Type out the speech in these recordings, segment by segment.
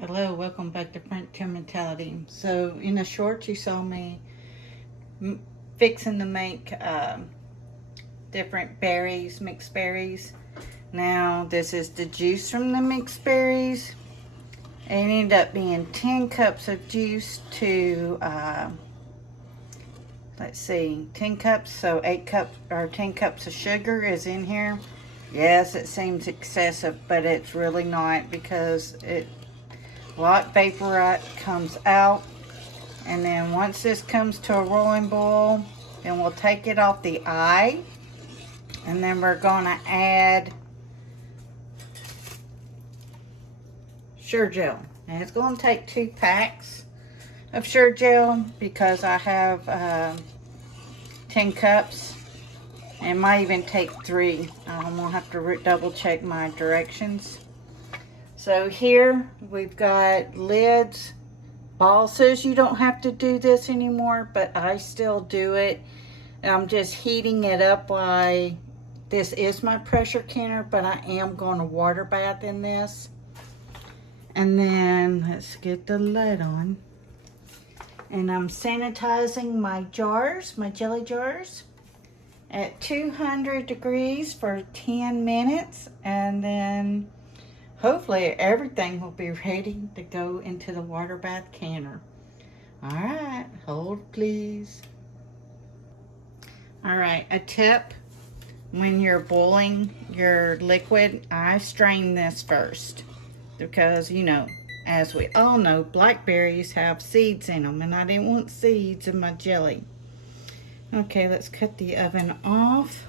Hello, welcome back to Frontier Mentality. So, in the short, you saw me fixing to make different berries, mixed berries. Now, this is the juice from the mixed berries. It ended up being 10 cups of juice to, let's see, 10 cups, so 8 cups or 10 cups of sugar is in here. Yes, it seems excessive, but it's really not because a lot vaporite comes out. And then once this comes to a rolling boil, then we'll take it off the eye. And then we're going to add Sure-Jell. And it's going to take 2 packs of Sure-Jell because I have 10 cups. It might even take 3. I'm going to have to double check my directions. So here we've got lids. Ball says you don't have to do this anymore, but I still do it. I'm just heating it up while this is my pressure canner, but I am going to water bath in this. And then let's get the lid on. And I'm sanitizing my jars, my jelly jars, at 200 degrees for 10 minutes. And then hopefully everything will be ready to go into the water bath canner. All right, hold please. All right, a tip. When you're boiling your liquid, I strain this first. Because, you know, as we all know, blackberries have seeds in them. And I didn't want seeds in my jelly. Okay, let's cut the oven off.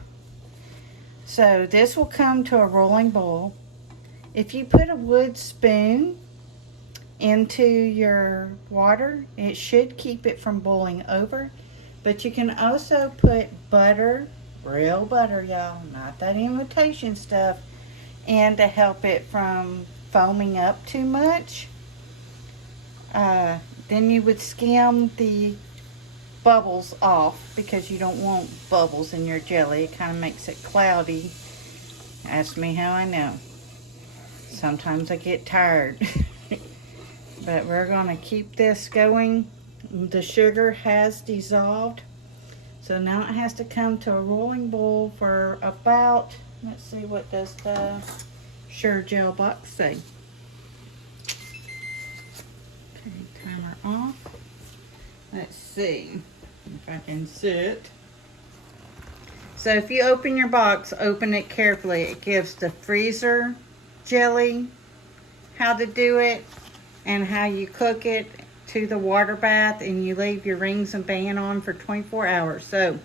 So this will come to a rolling boil. If you put a wood spoon into your water, it should keep it from boiling over. But you can also put butter, real butter, y'all, not that imitation stuff, and to help it from foaming up too much. Then you would skim the bubbles off because you don't want bubbles in your jelly. It kind of makes it cloudy. Ask me how I know. Sometimes I get tired. But we're going to keep this going. The sugar has dissolved. So now it has to come to a rolling boil for about, let's see, what does the Sure-Jell box say? Okay, timer off. Let's see if I can see it. So if you open your box, open it carefully. It gives the freezer jelly, how to do it, and how you cook it to the water bath, and you leave your rings and band on for 24 hours. So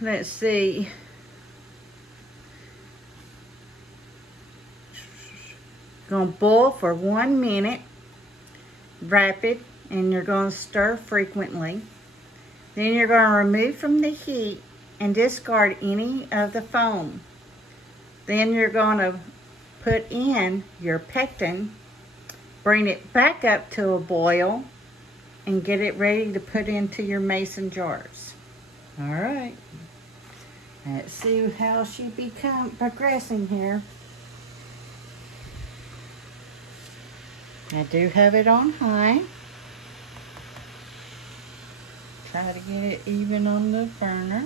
let's see. Going to boil for 1 minute, rapid, and you're going to stir frequently. Then you're going to remove from the heat and discard any of the foam. Then you're going to put in your pectin, bring it back up to a boil, and get it ready to put into your mason jars. All right. Let's see how she progressing here. I do have it on high. Try to get it even on the burner.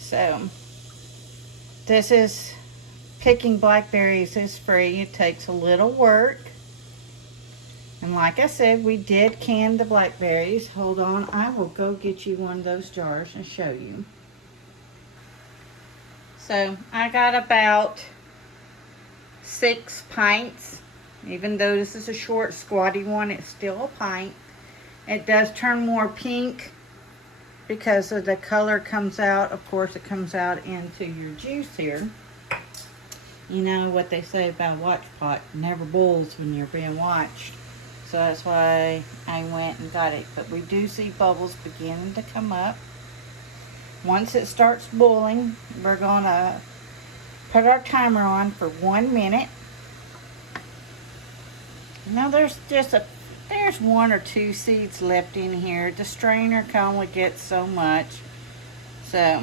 So, this is picking blackberries is free. It takes a little work. And like I said, we did can the blackberries. Hold on, I will go get you one of those jars and show you. So, I got about 6 pints. Even though this is a short, squatty one, it's still a pint. It does turn more pink because of the color comes out. Of course, it comes out into your juice here. You know what they say about a watch pot, never boils when you're being watched. So that's why I went and got it. But we do see bubbles beginning to come up. Once it starts boiling, we're going to put our timer on for 1 minute. Now there's 1 or 2 seeds left in here. The strainer can only get so much. So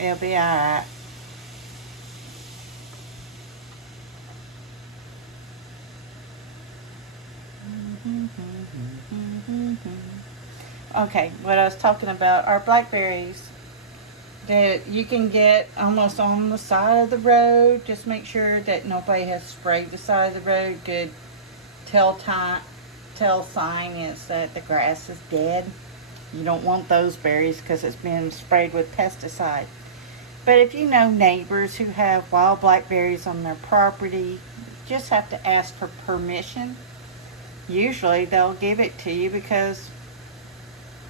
it'll be alright. Okay, what I was talking about are blackberries that you can get almost on the side of the road. Just make sure that nobody has sprayed the side of the road. Good tell sign is that the grass is dead. You don't want those berries because it's been sprayed with pesticide. But if you know neighbors who have wild blackberries on their property, you just have to ask for permission. Usually they'll give it to you because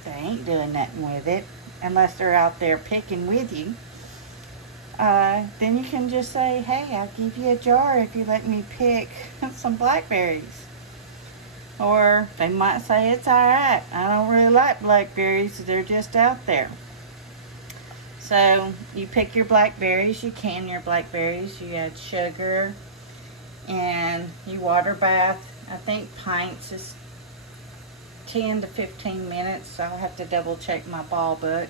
they ain't doing nothing with it unless they're out there picking with you. Then you can just say, hey, I'll give you a jar if you let me pick some blackberries. Or they might say, it's alright, I don't really like blackberries, they're just out there. So you pick your blackberries, you can your blackberries, you add sugar, and you water bath. I think pints is 10 to 15 minutes. I'll have to double check my ball book.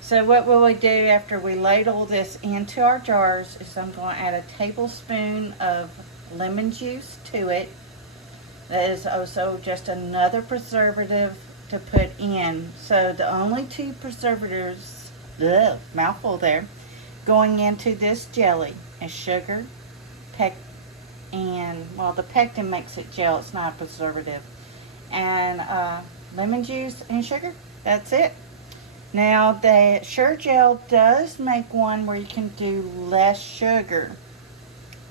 So what will we do after we ladle this into our jars is I'm going to add a tablespoon of lemon juice to it. That is also just another preservative to put in. So the only two preservatives, mouthful there, going into this jelly is sugar, well, the pectin makes it gel, it's not a preservative, and lemon juice and sugar. That's it. Now the Sure-Jell does make one where you can do less sugar.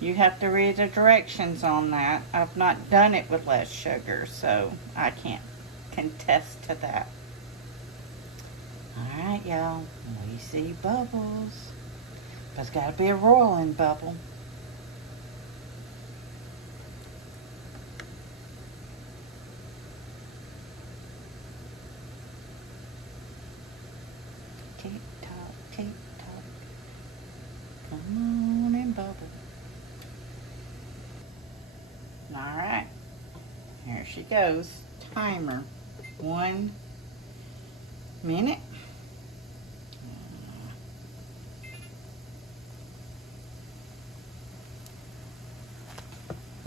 You have to read the directions on that. I've not done it with less sugar, so I can't contest to that. Alright, y'all. We see bubbles. There's got to be a roiling bubble. Tick-tock, tick-tock. Come on and bubble. Alright, here she goes. Timer, 1 minute.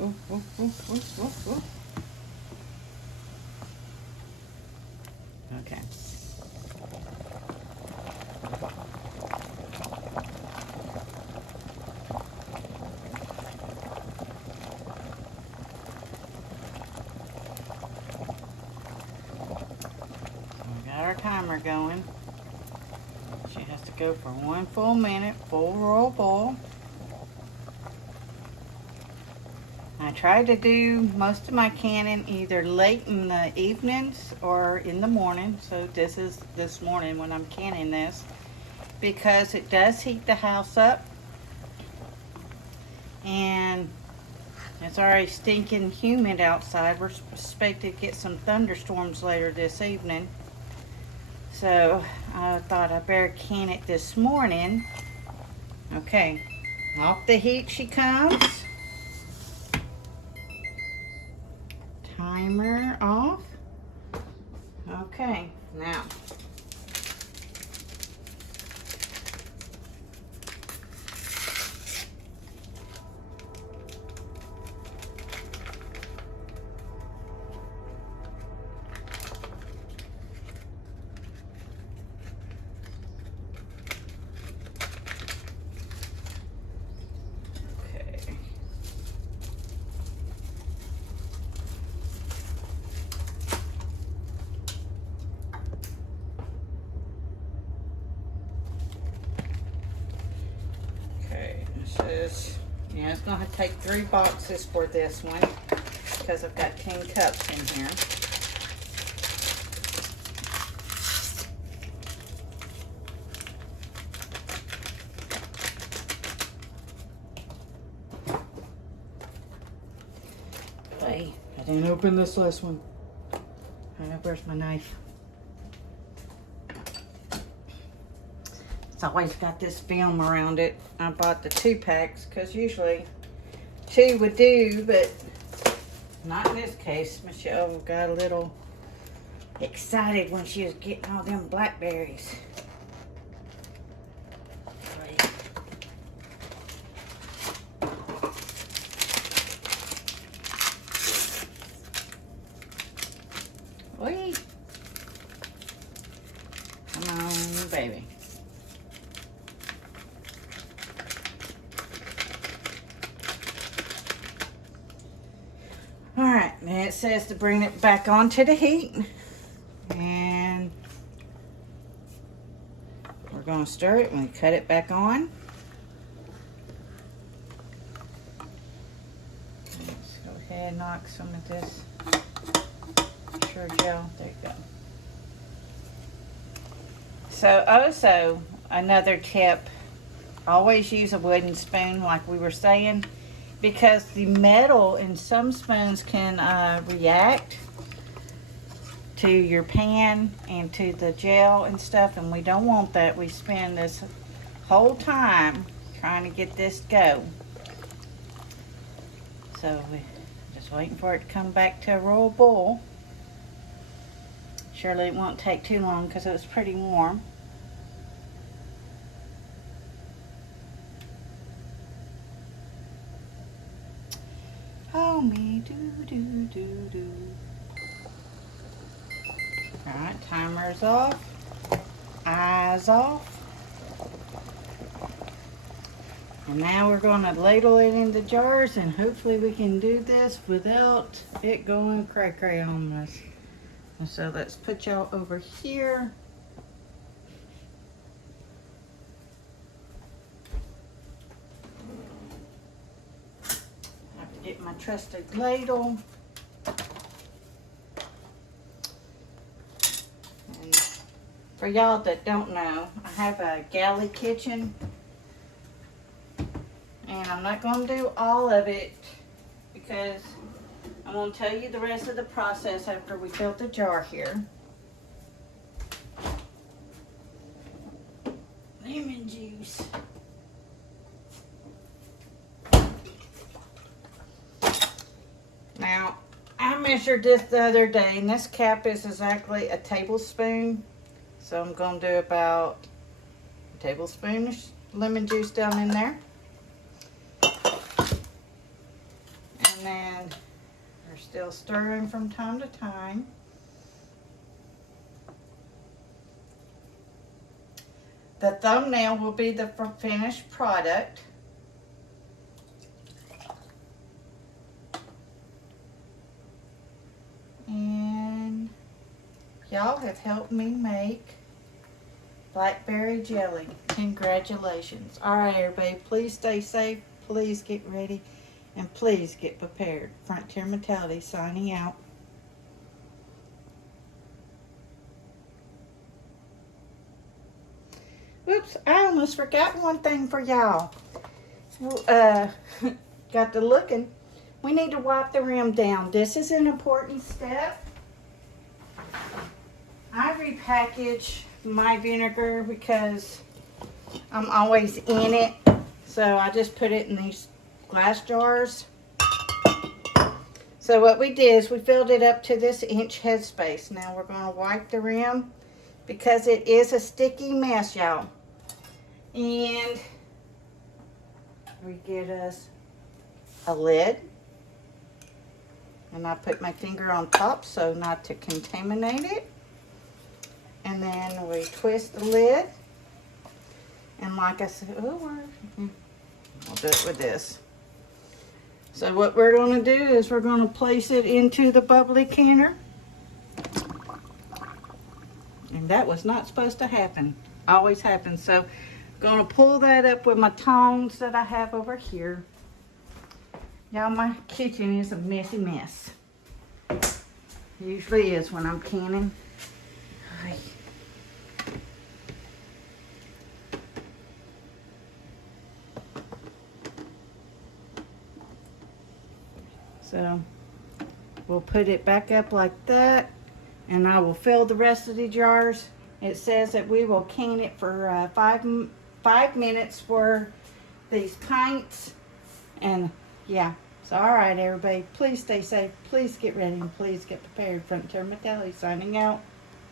Ooh, ooh, ooh, ooh, ooh, ooh. Okay. Our timer going. She has to go for 1 full minute, full roll boil. I try to do most of my canning either late in the evenings or in the morning. So this is this morning when I'm canning this, because it does heat the house up, and it's already stinking humid outside. We're expected to get some thunderstorms later this evening. So I thought I better can it this morning. Okay, off the heat she comes. Timer off. Okay, now yeah, it's going to take 3 boxes for this one because I've got 10 cups in here. Hey, I didn't open this last one. Where's my knife? It's always got this film around it. I bought the 2 packs because usually 2 would do, but not in this case. Michelle got a little excited when she was getting all them blackberries. baby. Alright, now it says to bring it back onto the heat. And we're going to stir it when we cut it back on. Let's go ahead and knock some of this Sure gel. There you go. So also another tip, always use a wooden spoon like we were saying, because the metal in some spoons can react to your pan and to the gel and stuff, and we don't want that. We spend this whole time trying to get this to go. So we're just waiting for it to come back to a royal boil. Surely it won't take too long because it was pretty warm. Oh me, do. Alright, timer's off. Eyes off. And now we're going to ladle it into jars, and hopefully we can do this without it going cray-cray on us. And so let's put y'all over here. I have to get my trusted ladle. And for y'all that don't know, I have a galley kitchen. And I'm not going to do all of it because I'm going to tell you the rest of the process after we fill the jar here. Lemon juice. Now, I measured this the other day, and this cap is exactly a tablespoon. So I'm going to do about a tablespoon of lemon juice down in there. And then we're still stirring from time to time. The thumbnail will be the finished product. And y'all have helped me make blackberry jelly. Congratulations. All right, everybody, please stay safe. Please get ready. And please get prepared. Frontier Mentality signing out. Whoops, I almost forgot one thing for y'all. Got to looking. We need to wipe the rim down. This is an important step. I repackage my vinegar because I'm always in it. So I just put it in these glass jars. So what we did is we filled it up to this inch headspace. Now we're going to wipe the rim because it is a sticky mess, y'all. And we get us a lid. And I put my finger on top so not to contaminate it. And then we twist the lid. And like I said, we'll do it with this. So what we're going to do is we're going to place it into the bubbly canner. And that was not supposed to happen. Always happens. So I'm going to pull that up with my tongs that I have over here. Y'all, my kitchen is a messy mess. It usually is when I'm canning. So we'll put it back up like that, and I will fill the rest of the jars. It says that we will can it for 5 minutes for these pints. And yeah, so all right, everybody, please stay safe, please get ready, and please get prepared. Frontier Mentality signing out.